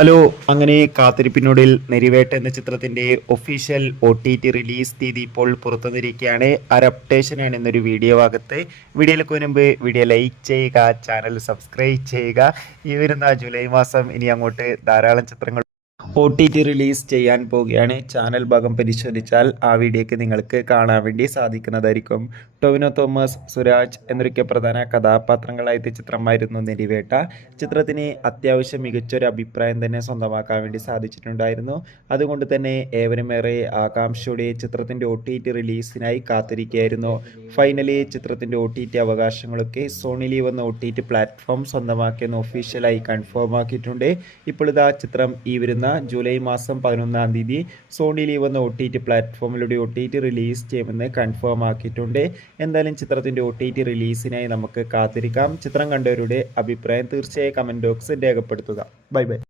Hello. അങ്ങനെ കാത്തിരിപ്പിനൊടുവിൽ നെരിവേട്ട എന്ന ചിത്രത്തിന്റെ ഒഫീഷ്യൽ OTT റിലീസ് തീയതി ഇപ്പോൾ പുറത്തുവന്നിരിക്കുകയാണ്. അപ്ഡേഷനാണ് എന്നൊരു വീഡിയോ ഭാഗത്ത്. വീഡിയോയിലേക്ക് മുൻപ് വീഡിയോ ലൈക്ക് ചെയ്യുക, ചാനൽ സബ്സ്ക്രൈബ് ചെയ്യുക. ഈ വരുന്ന ജൂലൈ മാസം ഇനി അങ്ങോട്ട് ധാരാളം ചിത്രങ്ങൾ OTT റിലീസ് ചെയ്യാൻ പോവുകയാണ്. ചാനൽ ഭാഗം പരിശോധിച്ചാൽ ആ വീഡിയോക്ക് നിങ്ങൾക്ക് കാണാൻ വേണ്ടി സാധിക്കുന്നതായിരിക്കും. ടൊവിനോ തോമസ്, സുരാജ് എന്നൊക്കെ പ്രധാന കഥാപാത്രങ്ങളായിട്ട് ചിത്രമായിരുന്നു നെരിവേട്ട. ചിത്രത്തിന് അത്യാവശ്യം മികച്ചൊരു അഭിപ്രായം തന്നെ സ്വന്തമാക്കാൻ വേണ്ടി സാധിച്ചിട്ടുണ്ടായിരുന്നു. അതുകൊണ്ട് തന്നെ ഏവരുമേറെ ആകാംക്ഷയോടെ ചിത്രത്തിൻ്റെ OTT റിലീസിനായി കാത്തിരിക്കുകയായിരുന്നു. ഫൈനലി ചിത്രത്തിൻ്റെ OTT അവകാശങ്ങളൊക്കെ സോണി ലീവ് എന്ന OTT പ്ലാറ്റ്ഫോം സ്വന്തമാക്കിയെന്ന് ഒഫീഷ്യലായി കൺഫേം ആക്കിയിട്ടുണ്ട്. ഇപ്പോൾ ഇതാ ചിത്രം ഈ വരുന്ന ജൂലൈ മാസം 11-ാം തീയതി സോണി ലീവ് എന്ന OTT പ്ലാറ്റ്ഫോമിലൂടെ OTT റിലീസ് ചെയ്യുമെന്ന് കൺഫേം ആക്കിയിട്ടുണ്ട്. എന്തായാലും ചിത്രത്തിൻ്റെ OTT റിലീസിനായി നമുക്ക് കാത്തിരിക്കാം. ചിത്രം കണ്ടവരുടെ അഭിപ്രായം തീർച്ചയായും കമൻറ്റ് ബോക്സിൽ രേഖപ്പെടുത്തുക. Bye bye.